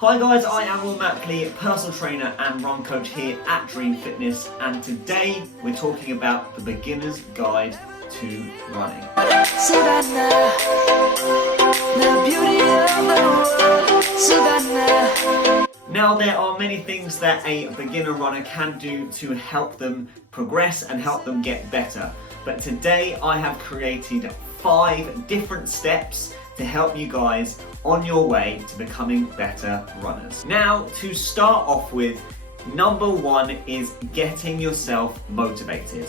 Hi guys, I am Will Merkley, personal trainer and run coach here at Dream Fitness, and today we're talking about the beginner's guide to running. Now there are many things that a beginner runner can do to help them progress and help them get better, but today I have created 5 different steps to help you guys on your way to becoming better runners. Now, to start off with, number 1 is getting yourself motivated.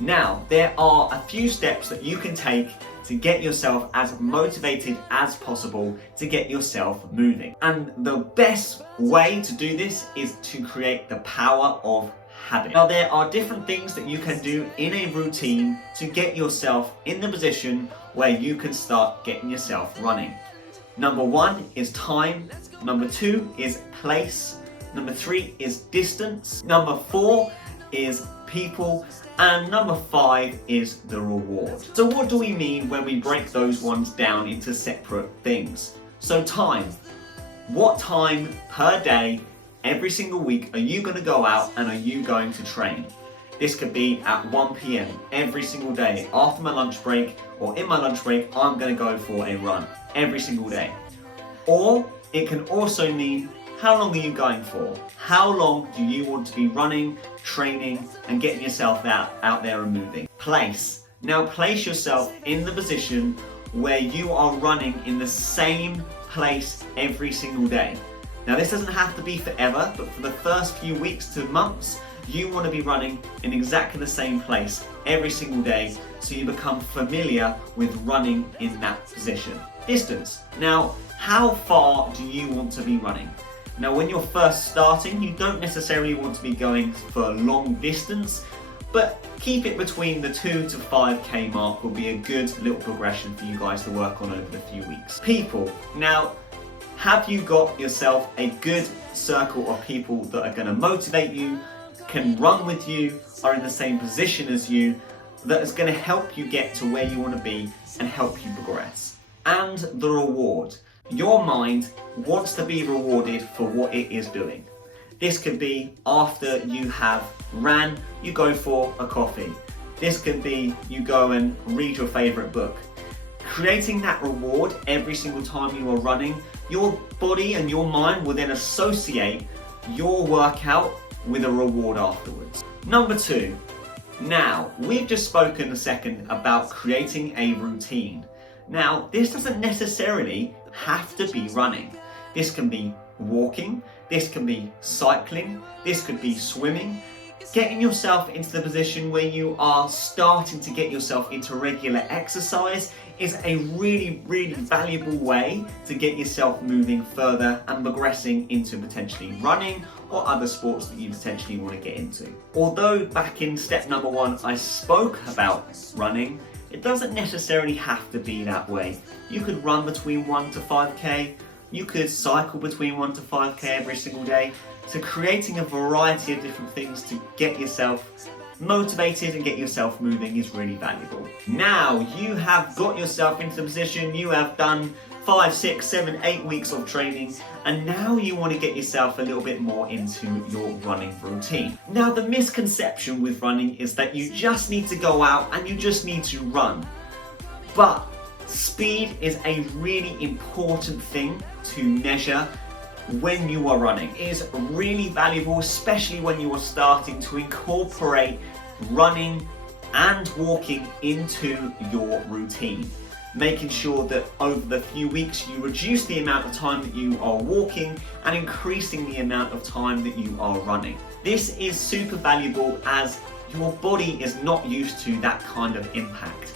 Now, there are a few steps that you can take to get yourself as motivated as possible to get yourself moving. And the best way to do this is to create the power of habit. Now, there are different things that you can do in a routine to get yourself in the position where you can start getting yourself running. Number 1 is time. Number 2 is place. Number 3 is distance. Number 4 is people. And number 5 is the reward. So what do we mean when we break those ones down into separate things? So time. What time per day, every single week, are you going to go out and are you going to train? This could be at 1 p.m. every single day. After my lunch break or in my lunch break, I'm going to go for a run every single day. Or it can also mean, how long are you going for? How long do you want to be running, training, and getting yourself out there and moving? Place. Now place yourself in the position where you are running in the same place every single day. Now this doesn't have to be forever, but for the first few weeks to months, you want to be running in exactly the same place every single day so you become familiar with running in that position. Distance. Now, how far do you want to be running? Now, when you're first starting, you don't necessarily want to be going for a long distance, but keep it between the 2 to 5k mark will be a good little progression for you guys to work on over the few weeks. People. Now, have you got yourself a good circle of people that are going to motivate you, can run with you, are in the same position as you, that is going to help you get to where you want to be and help you progress? And the reward. Your mind wants to be rewarded for what it is doing. This could be after you have ran, you go for a coffee. This could be you go and read your favorite book. Creating that reward every single time you are running, your body and your mind will then associate your workout with a reward afterwards. Number 2. Now, we've just spoken a second about creating a routine. Now, this doesn't necessarily have to be running. This can be walking, this can be cycling, this could be swimming. Getting yourself into the position where you are starting to get yourself into regular exercise is a really, really valuable way to get yourself moving further and progressing into potentially running or other sports that you potentially want to get into. Although back in step number 1 I spoke about running, it doesn't necessarily have to be that way. You could run between 1 to 5k, you could cycle between 1 to 5k every single day. So creating a variety of different things to get yourself motivated and get yourself moving is really valuable. Now you have got yourself into the position, you have done 5, 6, 7, 8 weeks of training, and now you want to get yourself a little bit more into your running routine. Now the misconception with running is that you just need to go out and you just need to run. But speed is a really important thing to measure when you are running. It is really valuable, especially when you are starting to incorporate running and walking into your routine. Making sure that over the few weeks you reduce the amount of time that you are walking and increasing the amount of time that you are running. This is super valuable as your body is not used to that kind of impact.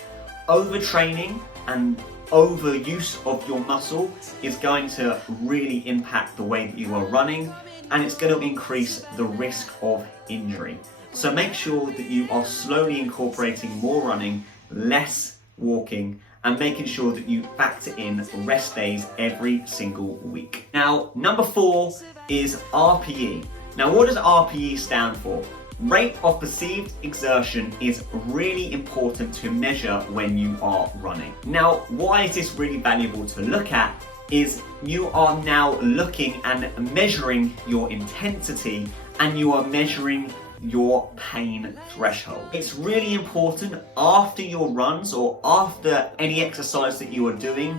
Overtraining and overuse of your muscle is going to really impact the way that you are running, and it's going to increase the risk of injury. So make sure that you are slowly incorporating more running, less walking, and making sure that you factor in rest days every single week. Now, number 4 is RPE. Now, what does RPE stand for? Rate of perceived exertion is really important to measure when you are running. Now, why is this really valuable to look at? is you are now looking and measuring your intensity, and you are measuring your pain threshold. It's really important after your runs or after any exercise that you are doing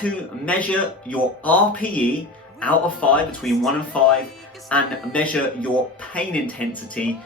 to measure your RPE out of 5, between 1 and 5, and measure your pain intensity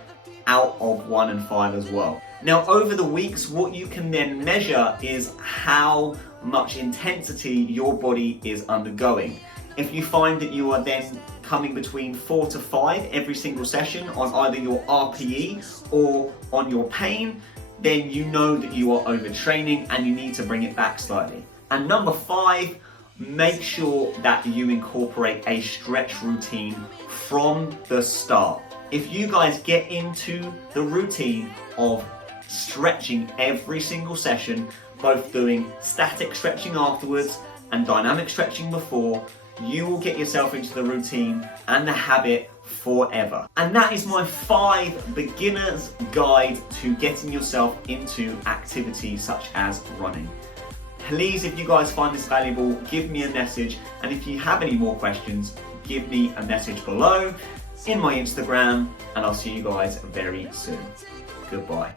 out of 1 and 5 as well. Now, over the weeks, what you can then measure is how much intensity your body is undergoing. If you find that you are then coming between 4 to 5 every single session on either your RPE or on your pain, then you know that you are overtraining and you need to bring it back slightly. And number 5, make sure that you incorporate a stretch routine from the start. If you guys get into the routine of stretching every single session, both doing static stretching afterwards and dynamic stretching before, you will get yourself into the routine and the habit forever. And that is my 5 beginner's guide to getting yourself into activities such as running. Please, if you guys find this valuable, give me a message, and if you have any more questions, give me a message below in my Instagram, and I'll see you guys very soon. Goodbye.